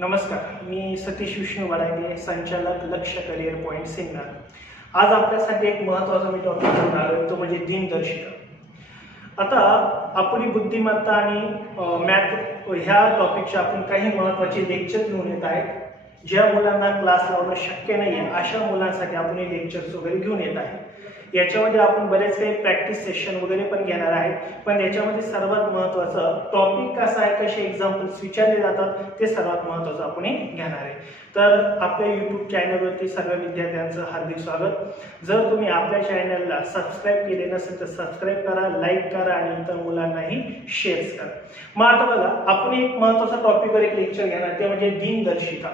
नमस्कार, मी सतीश विष्णू वडांगे, संचालक लक्ष करिअर पॉइंट सिन्नर. आज आपल्यासाठी एक महत्त्वाचा मी टॉपिक घेऊन आलो, तो म्हणजे दिनदर्शिका. आता आपली बुद्धिमत्ता आणि मॅथ ह्या टॉपिकचे आपण काही महत्त्वाचे लेक्चर घेऊन येत आहेत. ज्या मुलांना क्लास लावणं शक्य नाही आहे अशा मुलांसाठी आपण हे लेक्चर्स वगैरे घेऊन येत आहे. याच्यामध्ये आपण बरेच काही प्रॅक्टिस सेशन वगैरे पण घेणार आहेत, पण याच्यामध्ये सर्वात महत्त्वाचं टॉपिक कसा आहे, कसे एक्झाम्पल्स विचारले जातात ते सर्वात महत्त्वाचं आपण घेणार आहे. तर आपल्या यूट्यूब चॅनलवरती सर्व विद्यार्थ्यांचं हार्दिक स्वागत. जर तुम्ही आपल्या चॅनलला सबस्क्राईब केले नसेल तर सबस्क्राईब करा, लाईक करा आणि इतर मुलांनाही शेअर करा. मग आता बघा, आपण एक महत्त्वाचा टॉपिकवर एक लेक्चर घेणार, ते म्हणजे दिनदर्शिका.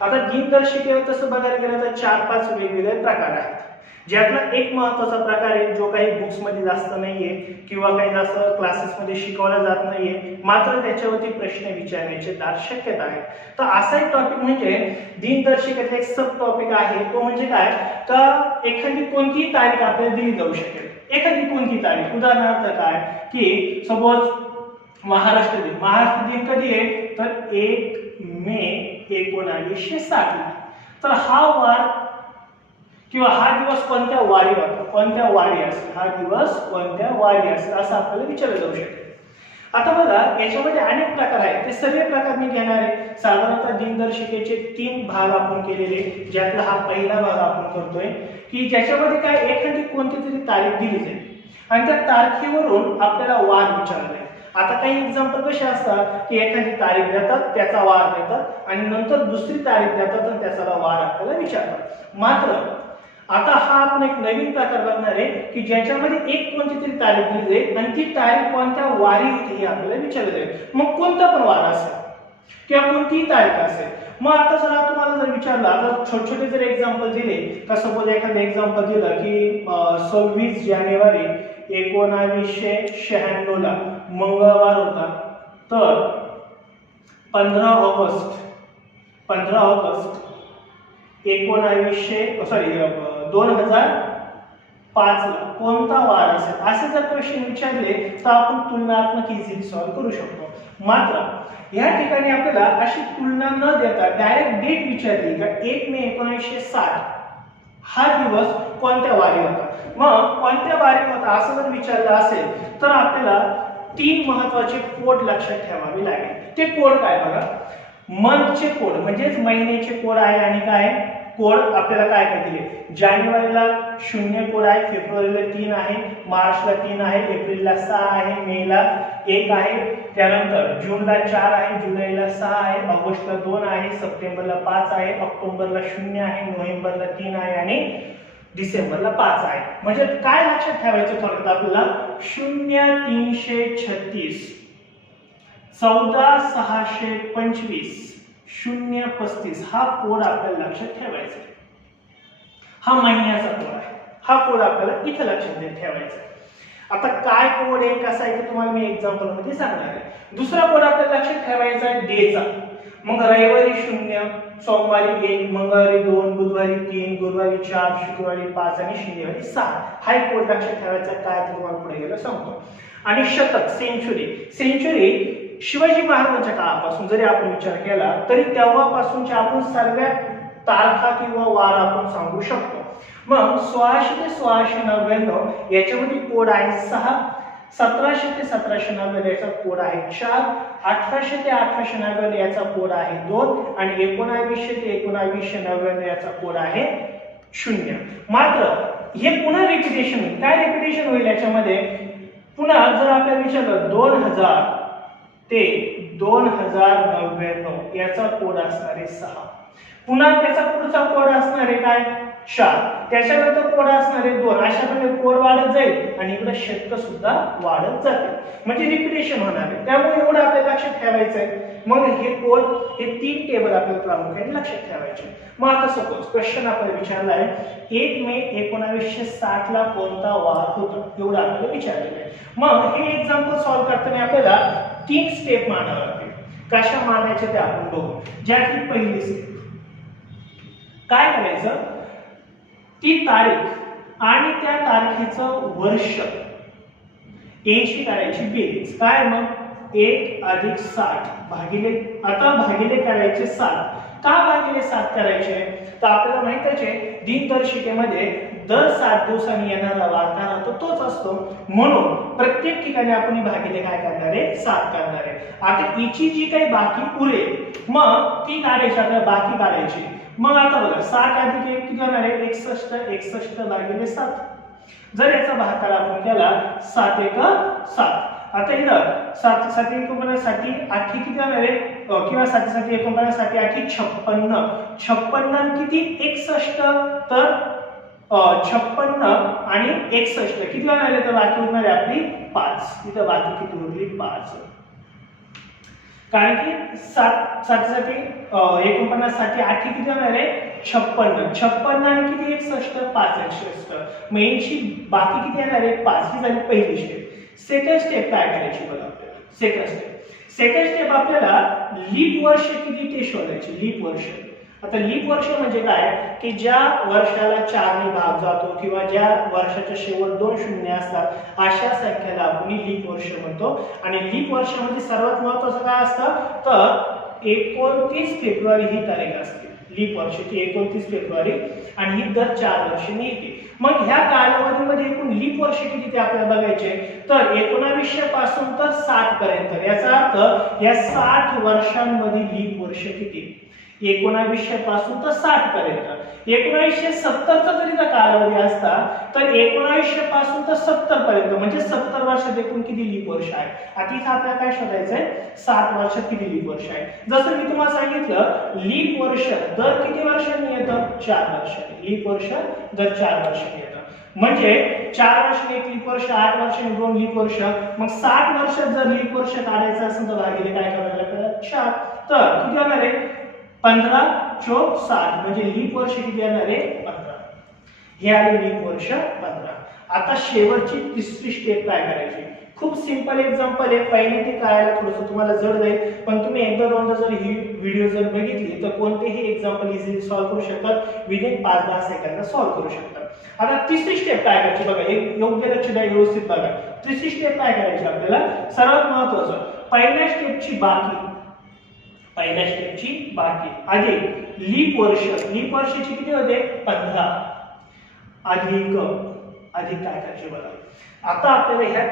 आता दिनदर्शिकेवर तसं बघायला गेलं तर 4-5 वेगवेगळे प्रकार आहेत. ज्यातला एक महत्त्वाचा प्रकार आहे जो काही बुक्स मध्ये जास्त नाहीये किंवा काही जास्त क्लासेसमध्ये शिकवला जात नाहीये, मात्र त्याच्यावरती प्रश्न विचारण्याची दाट शक्यता आहे. तर असा एक टॉपिक म्हणजे दिनदर्शिकेचा एक सब टॉपिक आहे, तो म्हणजे काय, का एखादी कोणतीही तारीख आपल्याला दिली जाऊ शकेल. एखादी कोणती तारीख, उदाहरणार्थ काय की सपोज महाराष्ट्र दिन कधी आहे तर 1 मे 1960. तर हा वार किंवा हा दिवस कोणत्या वारी होता, कोणत्या वारी असेल, हा दिवस कोणत्या वारी असेल असं आपल्याला विचारलं जाऊ शकते. आता बघा, याच्यामध्ये अनेक प्रकार आहेत, ते सर्व प्रकार मी घेणार आहे. साधारणतः दिनदर्शिकेचे 3 भाग आपण केलेले, ज्यातला हा पहिला भाग आपण करतोय की ज्याच्यामध्ये काय एखादी कोणती तरी तारीख दिली जाईल आणि त्या तारखेवरून आपल्याला वार विचारला जाईल. आता काही एक्झाम्पल कसे असतात की एखादी तारीख देतात, त्याचा वार देतात आणि नंतर दुसरी तारीख देतात आणि त्याचा वार आपल्याला विचारतात. मात्र आता हा आपण एक नवीन प्रकार बघणार आहे की ज्याच्यामध्ये एक कोणती तरी तारीख दिली जाईल आणि ती तारीख कोणत्या वारी होती हे आपल्याला विचारलं जाईल. मग कोणता पण वार असेल किंवा कोणतीही तारीख असेल. मग आता जर तुम्हाला जर विचारलं, आता छोटे छोटे जर एक्झाम्पल दिले, का सपोज एखादं एक्झाम्पल दिलं की 26 जानेवारी 1996 ला मंगळवार होता, तर 15 ऑगस्ट 2005 ला कोणता वार असेल, असे जर क्वेश्चन विचारले तर आपण तुलनात्मक इझिली सॉल्व्ह करू शकतो. मात्र या ठिकाणी आपल्याला अशी तुलना न देता डायरेक्ट डेट विचारली का 1 मे 1960 हा दिवस कोणत्या वारी होता, मग कोणत्या वारी होता असं जर विचारलं असेल तर आपल्याला 3 महत्त्वाचे कोड लक्षात ठेवावे लागेल. ते कोड काय बघा, मंथचे कोड म्हणजेच महिन्याचे कोड आहे आणि काय कोड आपल्याला काय काय दिले. जानेवारीला 0 कोड आहे, फेब्रुवारीला 3 आहे, मार्चला 3 आहे, एप्रिलला 6 आहे, मेला 1 आहे, त्यानंतर जूनला 4 आहे, जुलैला 6 आहे, ऑगस्टला 2 आहे, सप्टेंबरला 5 आहे, ऑक्टोबरला 0 आहे, नोव्हेंबरला 3 आहे आणि डिसेंबरला 5 आहे. म्हणजे काय लक्षात ठेवायचं थोडक्यात आपल्याला, 0336 14625 035 हा कोड आपल्याला लक्षात ठेवायचा. हा महिन्याचा कोड आहे, हा कोड आपल्याला इथे लक्षात ठेवायचा. आता काय कोड आहे, कसा आहे ते तुम्हाला मी एक्झाम्पल मध्ये सांगणार आहे. दुसरा कोड आपल्याला लक्षात ठेवायचा आहे डेचा. मग रविवारी 0, सोमवारी 1, मंगळवारी 2, बुधवारी 3, गुरुवारी 4, शुक्रवारी 5 आणि शनिवारी 6 हा एक कोड लक्षात ठेवायचा. काय तुम्हाला पुढे गेलं सांगतो. आणि शतक, सेंचुरी शिवाजी महाराजांच्या काळापासून जरी आपण विचार केला तरी तेव्हापासूनच्या आपण सर्व तारखा किंवा वार आपण सांगू शकतो. मग 1600 ते 1699 याच्यामध्ये कोड आहे 6, 1700 ते 1790 याचा कोड आहे 4, 1800 ते 1890 याचा कोड आहे 2 आणि 1900 ते 1999 याचा कोड आहे 0. मात्र हे पुन्हा रिपिटेशन होईल. काय रिपिटेशन होईल याच्यामध्ये, पुन्हा जर आपल्याला विचारलं 2000 ते 2099 याचा कोड असणार आहे 6, पुन्हा त्याचा पुढचा कोड असणार आहे काय 4, त्याच्यानंतर कोड असणार आहे 2. अशा प्रकारे कोड वाढत जाईल आणि इकडे शतक सुद्धा वाढत जाते, म्हणजे रिपिटेशन होणार आहे. त्यामुळे एवढं आपल्याला लक्षात ठेवायचं आहे. मग हे कोड, हे 3 टेबल आपल्याला प्रामुख्याने लक्षात ठेवायचे. मग आता सपोज क्वेश्चन आपल्याला विचारला आहे 1 मे 1960 ला कोणता वार होता, एवढं आपल्याला विचारलेलं आहे. मग हे एक्झाम्पल सॉल्व्ह करताना आपल्याला 3 स्टेप मानावं लागतील. कशा मानायचे ते आपण बघू. ज्यातली पहिली स्टेप काय करायचं, ती तारीख आणि त्या तारखेचं वर्ष यांची करायची बेरीज. काय मग 1 अधिक 60 भागिले, आता भागिले करायचे 7. का भागिले 7 करायचे? तर आपल्याला माहितच आहे दिनदर्शिकेमध्ये दर 7 दिवसांनी येणारा वार काय होतो तोच असतो, म्हणून प्रत्येक ठिकाणी आपण भागिले काय करणार आहे 7 करणार आहे. आता हिची जी काही बाकी उरेल मग ती काढायची, आपल्याला बाकी काढायची. मग आता बघा 7 अधिक 1 किती होणार आहे 61. 61 भागिले 7. जर याचा भागाकार आपण केला 7 1 7. आता इथं 7 7 एकोणपन्नासाठी 8 किती होणार आहे किंवा 7 7 एकोणपन्नासाठी 8 56. 56 किती 61. तर 56 आणि 61 किती होणार आहे, तर बाकी उरणार आहे आपली 5. इथं बाकी किती उरली 5. कारण की 7 7 साठी 49 साठी 8 किती होणार आहे 56. 56 आणि किती 61 5 61. मग यांची बाकी किती येणार आहे 5. ही झाली पहिली स्टेप. सेकंड स्टेप काय करायची बघा आपल्याला. सेकंड स्टेप आपल्याला लीप वर्ष किती ते शोधायची. लीप वर्ष, आता लीप वर्ष म्हणजे काय की ज्या वर्षाला 4 ने भाग जातो किंवा ज्या वर्षाच्या शेवट 2 शून्य असतात अशा संख्येला आपण लीप वर्ष म्हणतो. आणि लीप वर्षामध्ये सर्वात महत्त्वाचं काय असतं तर 29 फेब्रुवारी ही तारीख असते लीप वर्षाची. 29 फेब्रुवारी आणि ही दर 4 वर्षांनी येते. मग ह्या कालावधीमध्ये एकूण लीप वर्ष किती ते आपल्याला बघायचे. तर 1900 पासून तर 60 पर्यंत, याचा अर्थ या 60 वर्षांमध्ये लीप वर्ष किती 1900 पासून तर 60 पर्यंत. 1970 चा जरी कालावधी असता तर 1900 पासून तर 70 पर्यंत म्हणजे 70 वर्षात एकूण किती लीप वर्ष आहे. आता इथे आपल्याला काय शोधायचंय 60 वर्षात किती लीप वर्ष आहे. जसं मी तुम्हाला सांगितलं लीप वर्ष दर किती वर्षांनी येतं 4 वर्षांनी. लीप वर्ष दर 4 वर्षांनी येतं म्हणजे 4 वर्षांनी एक लीप वर्ष, 8 वर्षांनी 2 लीप वर्ष. मग 60 वर्षात जर लीप वर्ष काढायचं असेल तर भागिले काय करायला लागतं 4. तर किती होणार आहे 15 4 60 म्हणजे लीप वर्ष किती येणार आहे 15. हे आले लीप वर्ष 15. आता शेवटची तिसरी स्टेप काय करायची. खूप सिंपल एक्झाम्पल आहे. पहिले ते कळायला थोडंसं तुम्हाला जड जाईल, पण तुम्ही एकदा दोनदा जर ही व्हिडिओ जर बघितली तर कोणतेही एक्झाम्पल इझिली सॉल्व्ह करू शकतात. विदिन 5-10 सेकंदात सॉल्व्ह करू शकतात. आता तिसरी स्टेप काय करायची बघा, एक योग्य लक्ष द्या व्यवस्थित बघा. तिसरी स्टेप काय करायची आपल्याला सर्वात महत्त्वाचं पहिल्या स्टेपची बाकी अधिक लीप वर्ष. लीप वर्षाची किती होते 15 अधिक काय करायचे बघा. आता आपल्याला ह्या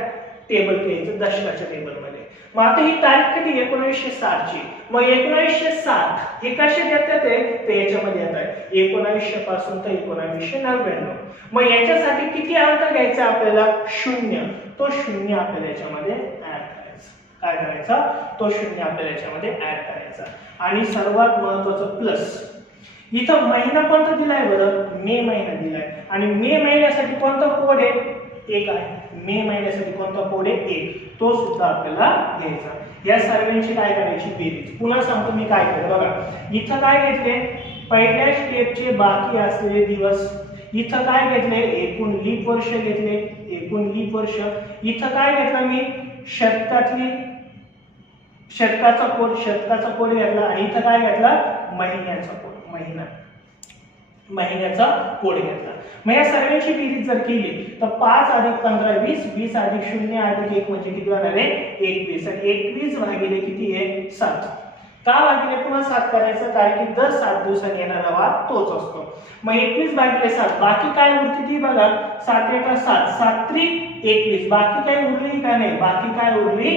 टेबल घ्यायचं दशकाच्या टेबल मध्ये. मग आता ही तारीख किती 1960 ची. मग 1960 हे कसे देतात ते याच्यामध्ये येत आहे 1900 पासून तर 1999. मग याच्यासाठी किती अंक घ्यायचा आपल्याला 0. तो 0 आपल्याला याच्यामध्ये ऍड करायचा. काय करायचा तो 0 आपल्याला याच्यामध्ये ऍड करायचा. आणि सर्वात महत्त्वाचं प्लस इथं महिना कोणता दिलाय बरं मे महिना दिलाय. आणि मे महिन्यासाठी कोणता कोड आहे 1 आहे. मे महिन्यासाठी कोणता कोड आहे 1. तो सुद्धा आपल्याला घ्यायचा. या सर्वांची काय करायची बेरीज. पुन्हा सांगतो मी काय केलं बघा. इथं काय घेतले पहिल्या स्टेपचे बाकी असलेले दिवस. इथं काय घेतले एकूण लीप वर्ष घेतले. एकूण लीप वर्ष इथं काय घेतलं मी शतकाचा कोड घेतला. आणि इथं काय घेतला महिन्याचा कोड. महिन्याचा कोड घेतला. मग या सर्वांची बेरीज जर केली तर 5 अधिक 15 20 20 अधिक 0 अधिक 1 म्हणजे किती होणार आहे 21. आणि 21 भागिले किती आहे 7. का भागिले पुन्हा 7 करायचं कारण की दर 7 दिवसांनी येणारा वार तोच असतो. मग 21 भागिले 7 बाकी काय उरते ती बघा 7 1 7 7 3 21. बाकी काय उरली का नाही बाकी काय उरली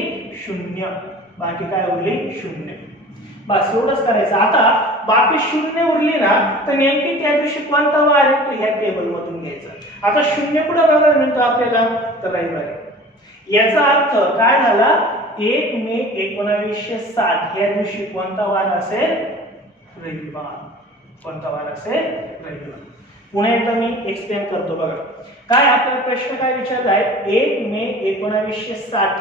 0. बाकी काय उरली 0. बस एवढंच करायचं. आता बाकी 0 उरली ना तर नेमकी त्या दिवशी कोणता वार आहे तो ह्या टेबल मधून घ्यायचा. आता 0 कुठे बघायला मिळतो आपल्याला तर रविवारी. याचा अर्थ काय झाला 1 मे 1960 या दिवशी कोणता वार असेल रविवार. कोणता वार असेल रविवार. पुन्हा एकदा मी एक्सप्लेन करतो बघा. काय आपला प्रश्न काय विचारलाय 1 मे 1960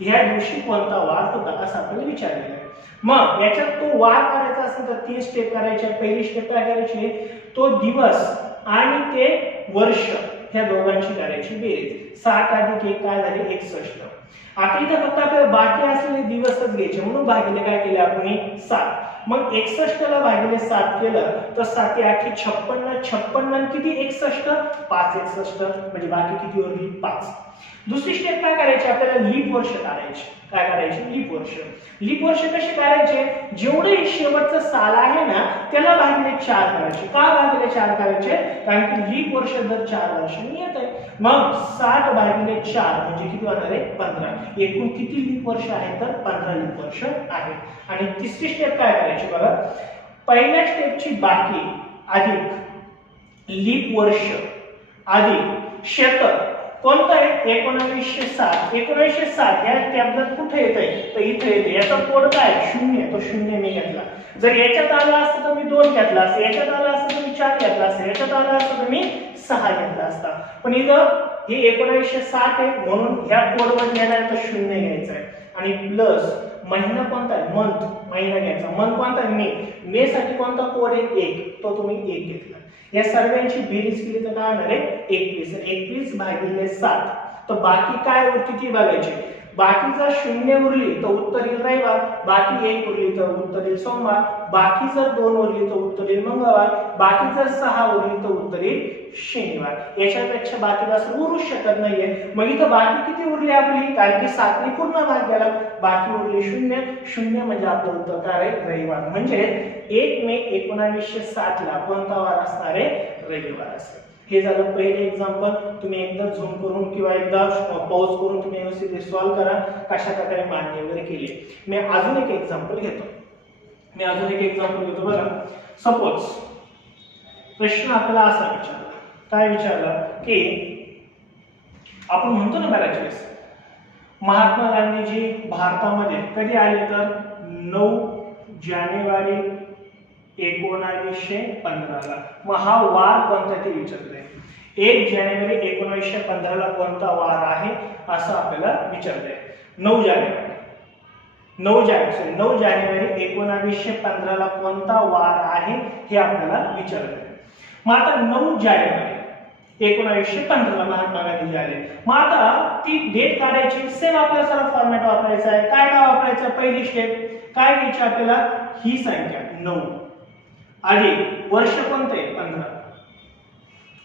ह्या दिवशी कोणता वार होता असं आपल्याला विचारलेलं आहे. मग याच्यात तो वार करायचा असेल तर 3 स्टेप करायच्या. पहिली स्टेप काय करायची तो दिवस आणि ते वर्ष ह्या दोघांची करायची बेरीज. 60 अधिक 1 काय झाले 61. आता इथे फक्त आपल्याला बाकी असलेले दिवसच घ्यायचे म्हणून भागिले काय केले आपण 7. मग 61 ला भागिले 7 केलं तर 7 8 56 56 किती 61 5 61 म्हणजे बाकी किती उरली 5. दुसरी स्टेप काय करायची, आपल्याला लीप वर्ष काढायचे. काय करायचे, लीप वर्ष. लीप वर्ष कसे काढायचे, जेवढे शेवटचं साल आहे ना त्याला भागिले 4 करायचे. का भागिले 4 करायचे, कारण की लीप वर्ष दर 4 वर्षांनी येत आहे. मग 60 भागिले 4 म्हणजे किती होणार आहे, 15. एकूण किती लीप वर्ष आहे, तर 15 लीप वर्ष आहे. आणि तिसरी स्टेप काय करायची बघा, पहिल्या स्टेपची बाकी अधिक लीप वर्ष अधिक शतक कोणतं आहे, 1960. 1960 या टॅबलेट कुठे येत आहे, तर इथे येते. याचा कोड काय, 0. तो 0 मी घेतला. जर याच्यात आला असतं तर मी 2 घेतला असता, याच्यात आला असतं तर मी 4 घेतला असता, याच्यात आला असतं तर मी 6 घेतला असता. पण इथं हे 1960 आहे म्हणून ह्या कोड मध्ये येणार तर 0 घ्यायचा आहे. आणि प्लस महिना कोणता आहे, मंथ, महिना घ्यायचा. मंथ कोणता आहे, मे साठी कोणता कोड आहे, 1. तो तुम्ही 1 घेतला. या सर्वांची बेरीज केली तर काय होणार आहे, 21. 21 भागिले 7. तर बाकी काय उरते ती बघायची. बाकी जर 0 उरली तर उत्तर येईल रविवार, बाकी 1 उरली तर उत्तर येईल सोमवार, बाकी जर 2 उरली तर उत्तर येईल मंगळवार, बाकी जर 6 उरली तर उत्तर येईल शनिवार. याच्यापेक्षा बाकी जास्त उरू शकत नाहीये. मग इथं बाकी किती उरली आपली, कारण की 7 ने पूर्ण भाग गेला, बाकी उरली 0. 0 म्हणजे आपलं उत्तर काय आहे, रविवार. म्हणजे 1 मे 1960 ला कोणता वार असणार आहे, रविवार असेल. हे झालं पहिले एक्झाम्पल. तुम्ही एकदा झूम करून किंवा एकदा पॉज करून तुम्ही व्यवस्थित सॉल्व्ह करा कशा प्रकारे मांडणी वगैरे केली. मी अजून एक एक्झाम्पल घेतो. बघा, सपोज प्रश्न आपल्याला असा विचारला, काय विचारला की आपण म्हणतो ना बऱ्याच वेळेस महात्मा गांधीजी भारतामध्ये कधी आले, तर 9 जानेवारी 1915 ला. मग हा वार कोणता ते विचारलंय. 1 जानेवारी 1915 ला कोणता वार आहे असं आपल्याला विचारलंय. 9 जानेवारी 1915 ला कोणता वार आहे हे आपल्याला विचारलंय. मग आता 9 जानेवारी 1915 ला महात्मा गांधीजी आले. मग आता ती डेट काढायची. सेम आपल्याला सारा फॉर्मॅट वापरायचा आहे. काय वापरायचं, पहिली स्टेप काय घ्यायची आपल्याला, ही संख्या 9 अधिक वर्ष कोणतं आहे, 15.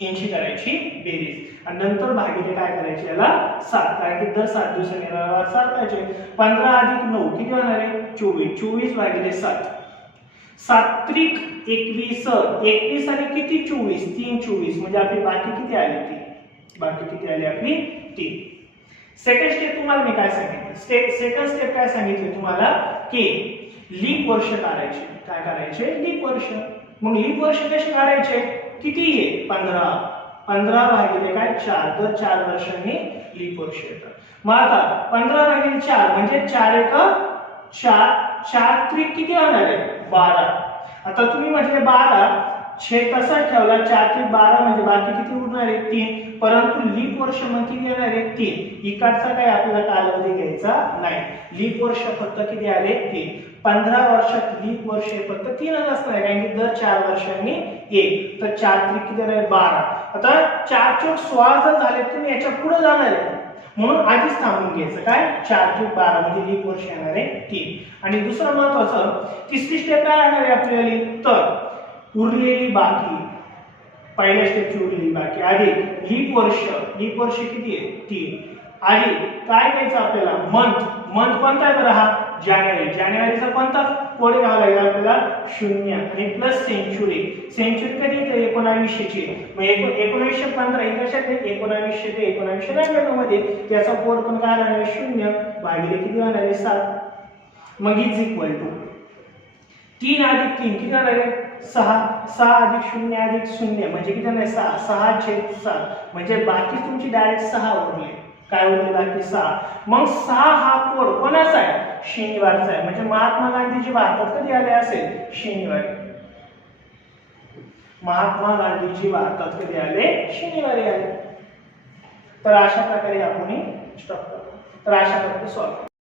यांची करायची बेरीज आणि नंतर भागिले काय करायचे याला 7, कारण की दर 7 दिवसांनी येणारा 7 करायचे. 15 अधिक 9 किती होणार आहे, 24. 24 भागिले 7, 7 त्रिक 21. 21 आणि किती 24, 3 24 म्हणजे आपली बाकी किती आली, 3. बाकी किती आली आपली, 3. सेकंड स्टेप तुम्हाला मी काय सांगितलं, सेकंड स्टेप काय सांगितलं तुम्हाला की लीप वर्ष काढायचे. काय करायचे, लीप वर्ष. मग लीप वर्ष कसे काढायचे, किती आहे, 15. 15 भागिले काय 4, दर 4 वर्षांनी लीप वर्ष येतं. मग आता 15 भागिले 4 म्हणजे 4 एक 4, 4 त्रिक किती होणार आहे, 12. आता तुम्ही म्हटले 12 छेद तसाच ठेवला, 4 त्रिक 12 म्हणजे बाकी किती उरणार आहे, 3. परंतु लीप वर्ष मग किती येणार आहे, 3. इकडचा काय आपल्याला कालावधी घ्यायचा नाही. लीप वर्ष फक्त किती आले, 3. 15 वर्षात लीप वर्ष फक्त 3च असणार आहे, कारण की दर 4 वर्षांनी 1. तर 4 त्रिक किती आहे, 12. आता 4 चौक 16 जर झाले तुम्ही याच्या पुढे जाणार आहे म्हणून आधीच थांबून घ्यायचं. काय 4 त्रिक 12 म्हणजे लीप वर्ष येणार आहे 3. आणि दुसरं महत्त्वाचं तिसरी स्टेप काय राहणार आहे आपल्याला, तर उरलेली बाकी, पहिल्या स्टेपची उरलेली बाकी अधिक लीप वर्ष किती आहे, 3. आणि काय घ्यायचं आपल्याला, मंथ कोणता आहे बरं, हा जानेवारीचा कोणता कोड घ्यावा लागेल आपल्याला, 0 आणि प्लस सेंचुरी कधी येते, 1900 ची. मग 1915 ही कशात आहे, 1900 ते 1999 मध्ये. त्याचा कोड पण काय लागेल, 0 भागिले किती होणार आहे, 7. मग इज इक्वल टू 3 अधिक 3 किती होणार आहे, 6. 6 अधिक 0 अधिक 0 म्हणजे किती होणार आहे, 6. 6 छेद 7 म्हणजे बाकी तुमची डायरेक्ट 6 उरले. काय उरले बाकी 6. मग 6 हा कोड कोणाचा आहे, शनिवारचा आहे. म्हणजे महात्मा गांधीजी भारतात कधी आले असेल, शनिवारी. महात्मा गांधीजी भारतात कधी आले, शनिवारी आले. तर अशा प्रकारे आपण स्टॉप करतो. तर अशा प्रकारे सॉल्व्ह